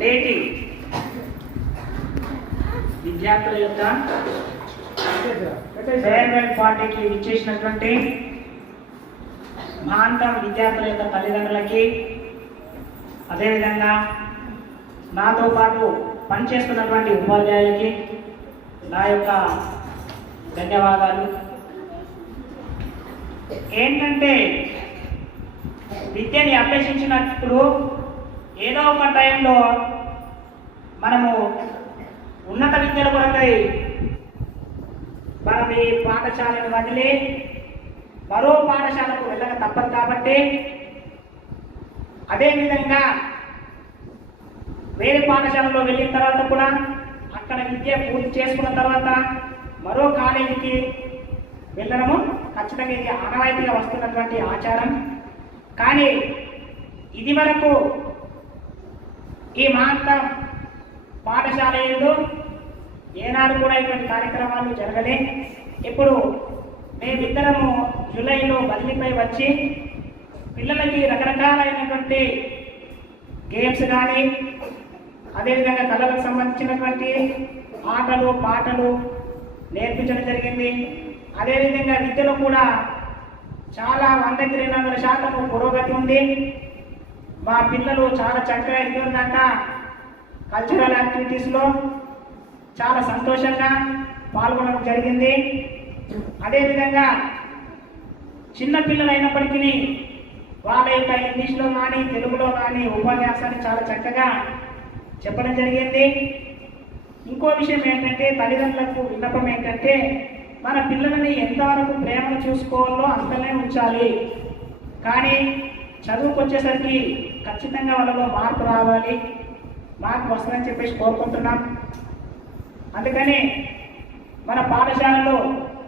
నేటి విద్యార్థుల యొక్క ఫేర్వెల్ పార్టీకి విచ్చేసినటువంటి మహాంతం విద్యార్థుల యొక్క తల్లిదండ్రులకి, అదేవిధంగా నాతో పాటు పనిచేస్తున్నటువంటి ఉపాధ్యాయులకి నా యొక్క ధన్యవాదాలు. ఏంటంటే విద్యని అభ్యసించినప్పుడు ఏదో ఒక టైంలో మనము ఉన్నత విద్యల కొరకై మనం ఈ పాఠశాలను వదిలి మరో పాఠశాలకు వెళ్ళక తప్పదు. కాబట్టి అదేవిధంగా వేరే పాఠశాలలో వెళ్ళిన తర్వాత కూడా అక్కడ విద్య పూర్తి చేసుకున్న తర్వాత మరో కాలేజీకి వెళ్ళడము ఖచ్చితంగా ఇది ఆనవాయితీగా వస్తున్నటువంటి ఆచారం. కానీ ఇది వరకు ఈ మహంతం పాఠశాల ఏనాడు కూడా ఇటువంటి కార్యక్రమాలు జరగలే. ఇప్పుడు మేమిద్దరము జూలైలో బదిలీపై వచ్చి పిల్లలకి రకరకాలైనటువంటి గేమ్స్ కానీ, అదేవిధంగా కళలకు సంబంధించినటువంటి ఆటలు పాటలు నేర్పించడం జరిగింది. అదేవిధంగా విద్యలో కూడా చాలా 100కి 200% పురోగతి ఉంది. మా పిల్లలు చాలా చక్కగా ఇదివరదాకా కల్చరల్ యాక్టివిటీస్లో చాలా సంతోషంగా పాల్గొనడం జరిగింది. అదేవిధంగా చిన్న పిల్లలు అయినప్పటికీ వాళ్ళ యొక్క ఇంగ్లీష్లో కానీ తెలుగులో కానీ ఉపన్యాసాన్ని చాలా చక్కగా చెప్పడం జరిగింది. ఇంకో విషయం ఏంటంటే తల్లిదండ్రులకు విన్నపం ఏంటంటే మన పిల్లలని ఎంతవరకు ప్రేమను చూసుకోవాలో అంతనే ఉంచాలి. కానీ చదువుకు వచ్చేసరికి ఖచ్చితంగా వాళ్ళలో మార్పు రావాలి, మార్పు వస్తుందని చెప్పేసి కోరుకుంటున్నాం. అందుకని మన పాఠశాలలో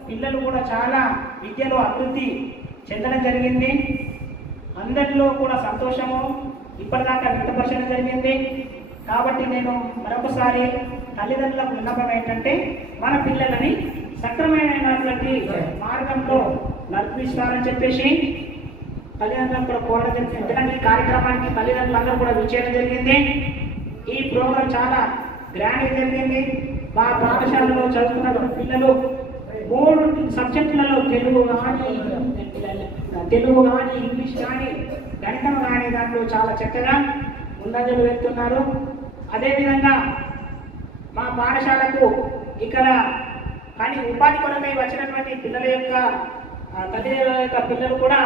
పిల్లలు కూడా చాలా విద్యలో అభివృద్ధి చెందడం జరిగింది. అందరిలో కూడా సంతోషము ఇప్పటిదాకా వ్యక్తపరచడం జరిగింది. కాబట్టి నేను మరొకసారి తల్లిదండ్రులకు విన్నపం ఏంటంటే మన పిల్లలని సక్రమమైనటువంటి మార్గంలో నడిపిస్తారని చెప్పేసి తల్లిదండ్రులకు కూడా కోరడం జరిగింది. ఎందుకంటే ఈ కార్యక్రమానికి తల్లిదండ్రులందరూ కూడా విచ్చేయడం జరిగింది. ఈ ప్రోగ్రాం చాలా గ్రాండ్గా జరిగింది. మా పాఠశాలలో చదువుతున్న పిల్లలు 3 సబ్జెక్టులలో తెలుగు కానీ ఇంగ్లీష్ కానీ గణితం కానీ దాంట్లో చాలా చక్కగా ముందంజలు వెళ్తున్నారు. అదేవిధంగా మా పాఠశాలకు ఇక్కడ కానీ ఉపాధి కొరకై వచ్చినటువంటి పిల్లల యొక్క తల్లిదండ్రుల యొక్క పిల్లలు కూడా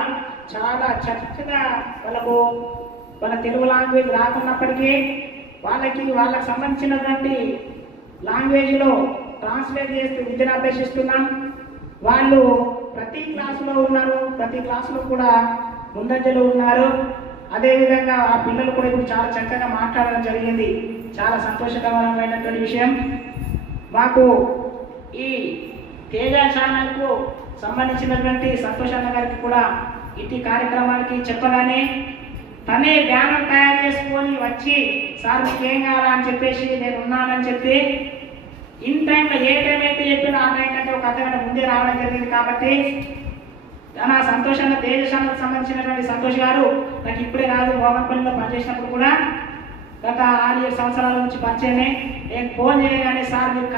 చాలా చక్కగా వాళ్ళ తెలుగు లాంగ్వేజ్ రాకున్నప్పటికీ వాళ్ళకి సంబంధించినటువంటి లాంగ్వేజ్లో ట్రాన్స్లేట్ చేస్తూ విద్యను అభ్యసిస్తున్నాం. వాళ్ళు ప్రతి క్లాసులో ఉన్నారు, ప్రతి క్లాసులో కూడా ముందంజలో ఉన్నారు. అదేవిధంగా ఆ పిల్లలు కూడా ఇప్పుడు చాలా చక్కగా మాట్లాడడం జరిగింది. చాలా సంతోషకరమైనటువంటి విషయం. మాకు ఈ తేజ ఛానల్కు సంబంధించినటువంటి సంతోషాన్న గారికి కూడా ఇటు కార్యక్రమానికి చెప్పగానే తనే బ్యానర్ తయారు చేసుకొని వచ్చి సార్ మీకు ఏం కావాలా అని చెప్పేసి నేను ఉన్నానని చెప్పి ఇన్ టైంలో ఏ టైం అయితే చెప్పినా ఆ టైం కంటే ఒక అర్ధగంట ముందే రావడం జరిగింది. కాబట్టి నా సంతోషంగా తేజశాలకు సంబంధించినటువంటి సంతోష్ గారు నాకు ఇప్పుడే కాదు, భోగంపల్లిలో పనిచేసినప్పుడు కూడా గత 6-7 సంవత్సరాల నుంచి పరిచయమే. నేను ఫోన్ చేయగానే సార్ మీరు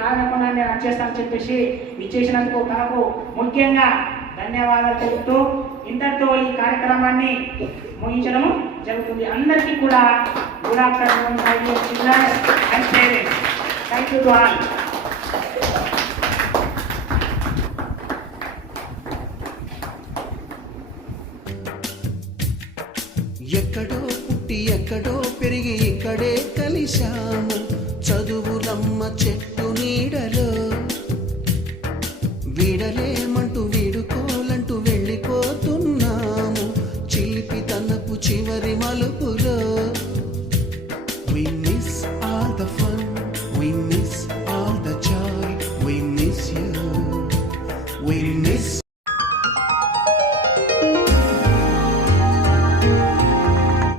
కాదనకుండా నేను వచ్చేస్తానని చెప్పేసి ఇచ్చేసినందుకు తనకు ముఖ్యంగా ధన్యవాదాలు తెలుపుతూ ఇంతటితో ఈ కార్యక్రమాన్ని ముగించడం జరుగుతుంది. అందరికీ కూడా good afternoon my dear children and parents. Thank you to all. ఎక్కడో పుట్టి ఎక్కడో పెరిగి ఇక్కడే కలిశాము చదువు